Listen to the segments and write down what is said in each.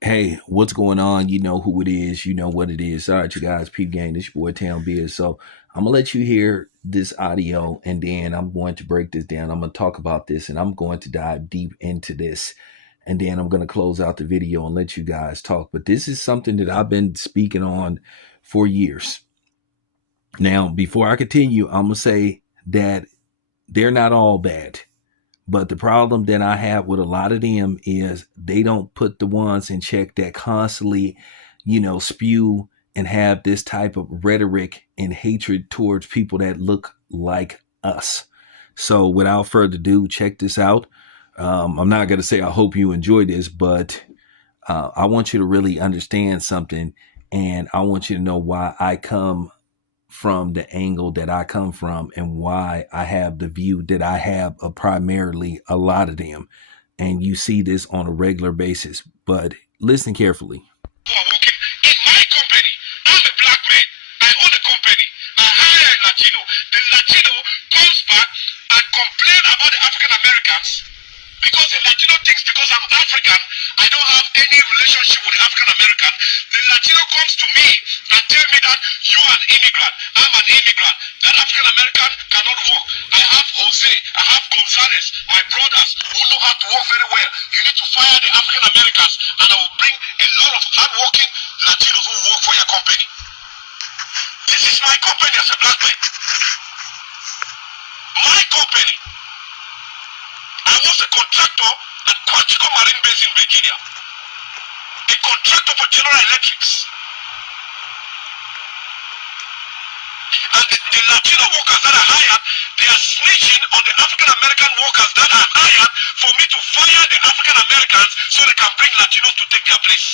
Hey, what's going on? You know who it is. You know what it is. All right, you guys, peep gang, this your boy Town Biz. So I'm gonna let you hear this audio, and then I'm going to break this down. I'm gonna talk about this, and I'm going to dive deep into this, and then I'm gonna close out the video and let you guys talk. But this is something that I've been speaking on for years. Now, before I continue, I'm gonna say that they're not all bad. But the problem that I have with a lot of them is they don't put the ones in check that constantly, spew and have this type of rhetoric and hatred towards people that look like us. So without further ado, check this out. I'm not going to say I hope you enjoy this, but I want you to really understand something. And I want you to know why I come from the angle that I come from and why I have the view that I have of primarily a lot of them. And you see this on a regular basis, but listen carefully. Who are working in my company. I'm a black man. I own a company. I hire a Latino. The Latino comes back and complain about the African Americans because the Latino thinks because I'm African, I don't have any relationship with the African American. The Latino comes to me and tell me that you are an immigrant. I'm an immigrant. That African American cannot work. I have Jose, I have Gonzalez, my brothers who know how to work very well. You need to fire the African Americans and I will bring a lot of hardworking Latinos who work for your company. This is my company as a black man. My company. I was a contractor at Quantico Marine Base in Virginia. A contractor for General Electrics. And the Latino workers that are hired, they are snitching on the African American workers that are hired for me to fire the African Americans so they can bring Latinos to take their place.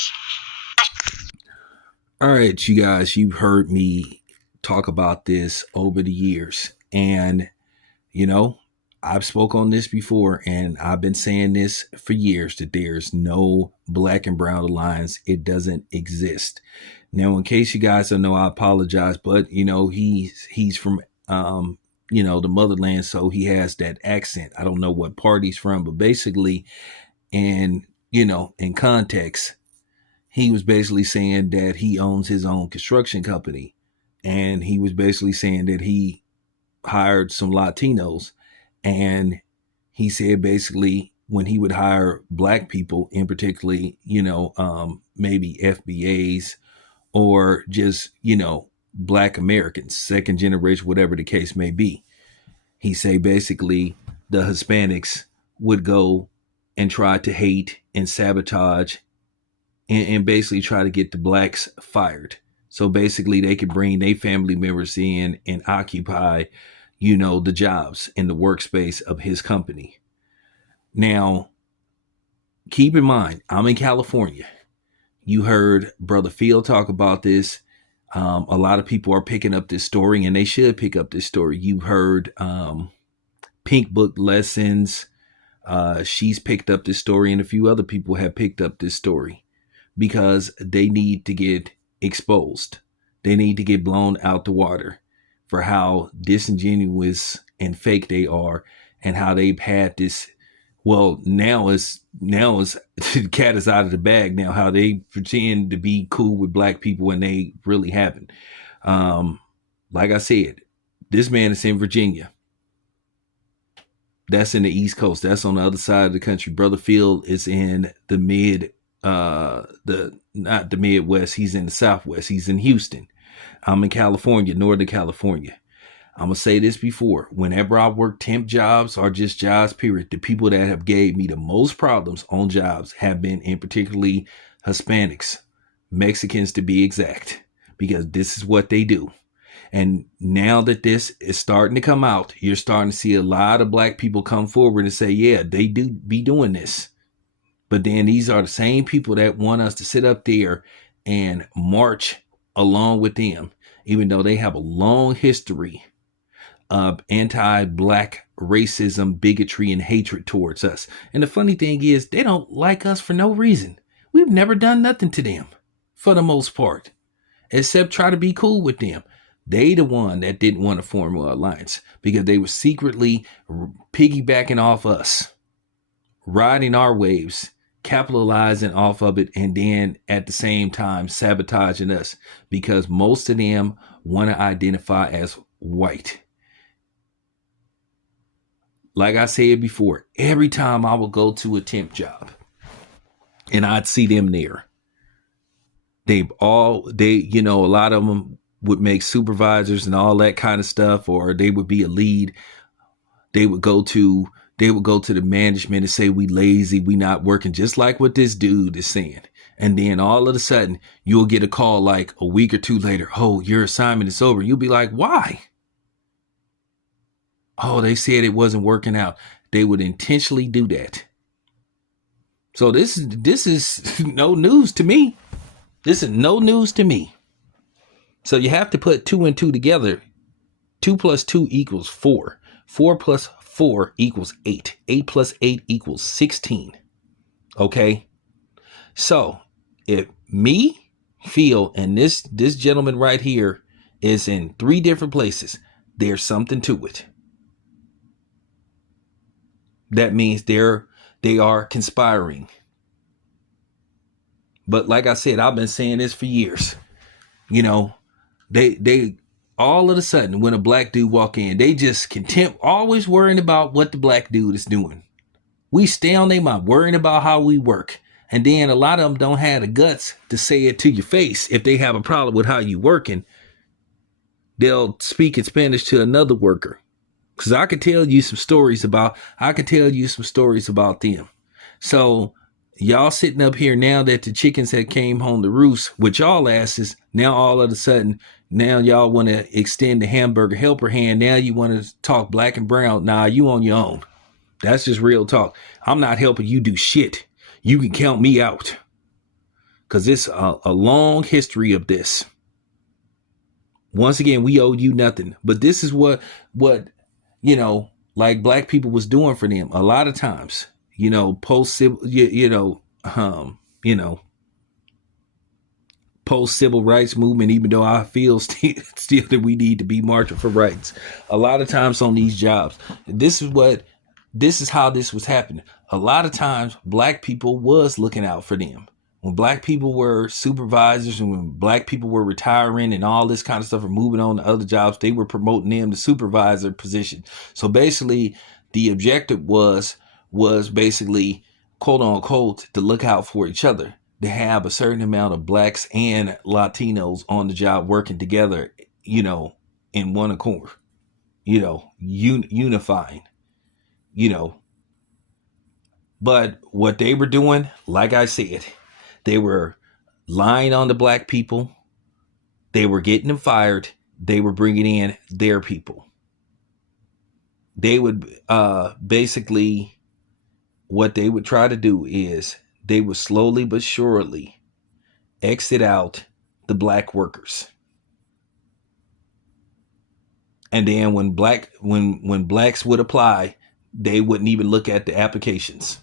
All right, you guys, you've heard me talk about this over the years. And, I've spoke on this before, and I've been saying this for years that there's no black and brown alliance. It doesn't exist. Now, in case you guys don't know, I apologize, but he's from the motherland, so he has that accent. I don't know what part he's from, but basically, in context, he was basically saying that he owns his own construction company, and he was basically saying that he hired some Latinos. And he said basically when he would hire black people, in particularly, maybe FBAs or just, black Americans, second generation, whatever the case may be. He say basically the Hispanics would go and try to hate and sabotage and basically try to get the blacks fired. So basically they could bring their family members in and occupy the jobs in the workspace of his company. Now, keep in mind, I'm in California. You heard Brother Phil talk about this. A lot of people are picking up this story, and they should pick up this story. You've heard Pink Book Lessons. She's picked up this story, and a few other people have picked up this story because they need to get exposed. They need to get blown out the water for how disingenuous and fake they are, and how they've had this. Well, now is the cat is out of the bag now. How they pretend to be cool with black people when they really haven't. Like I said, this man is in Virginia. That's in the East Coast. That's on the other side of the country. Brother Phil is in the not the Midwest. He's in the Southwest. He's in Houston. I'm in California, Northern California. I'm going to say this before. Whenever I work temp jobs or just jobs, period, the people that have gave me the most problems on jobs have been in particularly Hispanics, Mexicans to be exact, because this is what they do. And now that this is starting to come out, you're starting to see a lot of black people come forward and say, yeah, they do be doing this. But then these are the same people that want us to sit up there and march along with them, even though they have a long history of anti-black racism, bigotry, and hatred towards us. And the funny thing is, they don't like us for no reason. We've never done nothing to them, for the most part, except try to be cool with them. They the one that didn't want to form an alliance because they were secretly piggybacking off us, riding our waves, capitalizing off of it, and then at the same time sabotaging us because most of them want to identify as white. Like I said before, every time I would go to a temp job and I'd see them there, a lot of them would make supervisors and all that kind of stuff, or they would be a lead. They would go to the management and say, we lazy, we not working, just like what this dude is saying. And then all of a sudden you'll get a call like a week or two later, oh, your assignment is over. You'll be like, why? Oh, they said it wasn't working out. They would intentionally do that. So this is no news to me. This is no news to me. So you have to put 2 and 2 together. 2 plus 2 equals 4. 4 plus 4 equals 8. 8 plus 8 equals 16. Okay? So if me, Phil, and this gentleman right here is in 3 different places, there's something to it. That means they are conspiring. But like I said, I've been saying this for years. They all of a sudden when a black dude walk in, they just contempt, always worrying about what the black dude is doing. We stay on their mind, worrying about how we work. And then a lot of them don't have the guts to say it to your face. If they have a problem with how you working, they'll speak in Spanish to another worker. Because I could tell you some stories about them. So y'all sitting up here now that the chickens had came home to roost with y'all asses. Now all of a sudden, now y'all want to extend the hamburger helper hand. Now you want to talk black and brown. Nah, you on your own. That's just real talk. I'm not helping you do shit. You can count me out. Because it's a long history of this. Once again, we owe you nothing. But this is what like black people was doing for them a lot of times, post civil, post civil rights movement, even though I feel still that we need to be marching for rights. A lot of times on these jobs, this is how this was happening. A lot of times black people was looking out for them. When black people were supervisors and when black people were retiring and all this kind of stuff or moving on to other jobs, they were promoting them to supervisor position. So basically the objective was basically, quote unquote, to look out for each other, to have a certain amount of blacks and Latinos on the job working together, in one accord, unifying, But what they were doing, like I said, they were lying on the black people. They were getting them fired. They were bringing in their people. They would basically, what they would try to do is they would slowly but surely exit out the black workers. And then when blacks would apply, they wouldn't even look at the applications.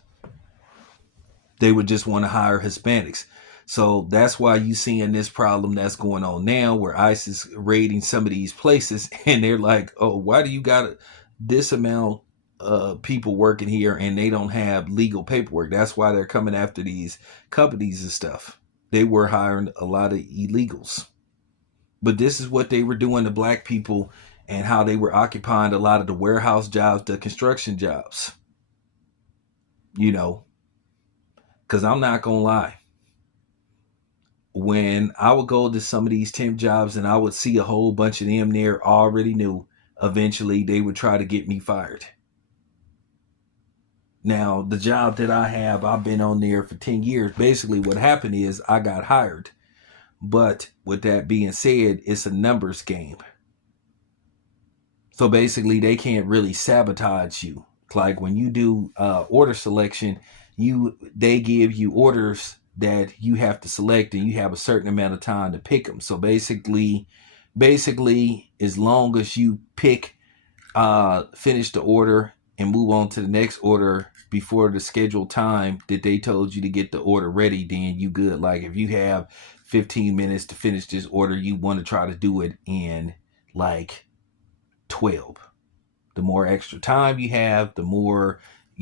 They would just want to hire Hispanics. So that's why you seeing this problem that's going on now where ICE is raiding some of these places and they're like, oh, why do you got this amount of people working here and they don't have legal paperwork? That's why they're coming after these companies and stuff. They were hiring a lot of illegals. But this is what they were doing to black people and how they were occupying a lot of the warehouse jobs, the construction jobs. Because I'm not going to lie. When I would go to some of these temp jobs and I would see a whole bunch of them there, already knew eventually they would try to get me fired. Now, the job that I have, I've been on there for 10 years. Basically, what happened is I got hired. But with that being said, it's a numbers game. So basically, they can't really sabotage you. Like when you do order selection, they give you orders that you have to select and you have a certain amount of time to pick them. So basically, as long as you pick, finish the order and move on to the next order before the scheduled time that they told you to get the order ready, then you good. Like if you have 15 minutes to finish this order, you want to try to do it in like 12. The more extra time you have, the more,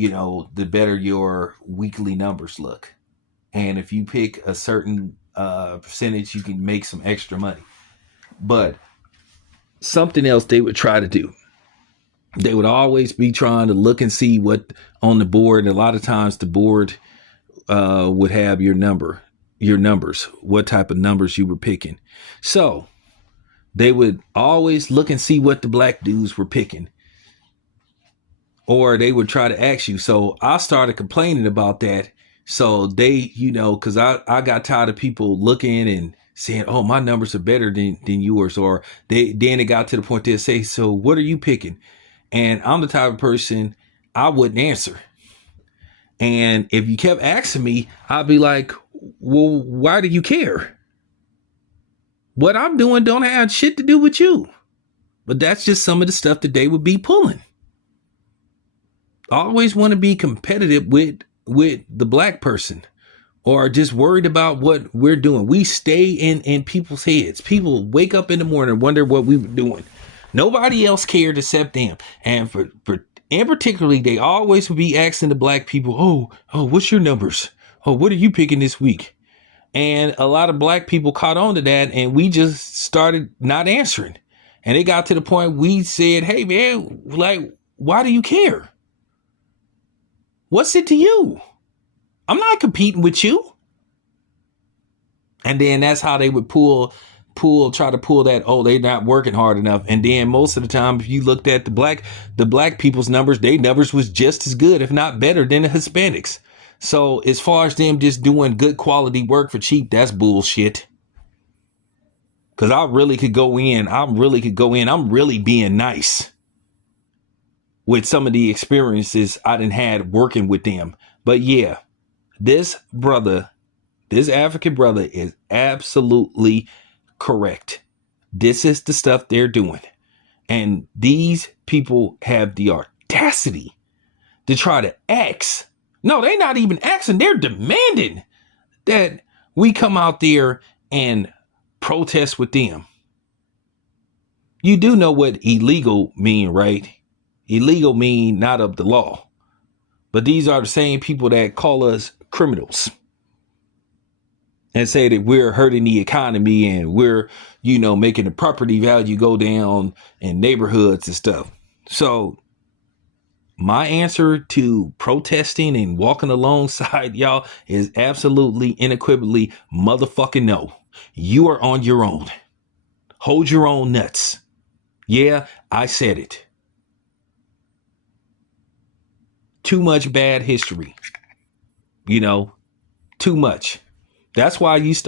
the better your weekly numbers look. And if you pick a certain percentage, you can make some extra money. But something else they would try to do, they would always be trying to look and see what on the board. A lot of times the board would have your numbers, what type of numbers you were picking. So they would always look and see what the black dudes were picking, or they would try to ask you. So I started complaining about that. So they, because I got tired of people looking and saying, oh, my numbers are better than yours. Or then it got to the point they'd say, so what are you picking? And I'm the type of person, I wouldn't answer. And if you kept asking me, I'd be like, well, why do you care? What I'm doing don't have shit to do with you. But that's just some of the stuff that they would be pulling. I always want to be competitive with the black person, or just worried about what we're doing. We stay in people's heads. People wake up in the morning and wonder what we were doing. Nobody else cared except them. And and particularly, they always would be asking the black people, oh, what's your numbers? Oh, what are you picking this week? And a lot of black people caught on to that, and we just started not answering. And it got to the point we said, hey, man, like, why do you care? What's it to you? I'm not competing with you. And then that's how they would try to pull that, oh, they're not working hard enough. And then most of the time, if you looked at the black people's numbers, their numbers was just as good, if not better, than the Hispanics. So as far as them just doing good quality work for cheap, that's bullshit. Because I really could go in. I'm really being nice with some of the experiences I done had working with them. But yeah, this African brother is absolutely correct. This is the stuff they're doing. And these people have the audacity to try to ask. No, they're not even asking. They're demanding that we come out there and protest with them. You do know what illegal mean, right? Illegal mean not of the law. But these are the same people that call us criminals and say that we're hurting the economy and we're, making the property value go down in neighborhoods and stuff. So my answer to protesting and walking alongside y'all is absolutely, unequivocally, motherfucking no. You are on your own. Hold your own nuts. Yeah, I said it. Too much bad history. Too much. That's why you start.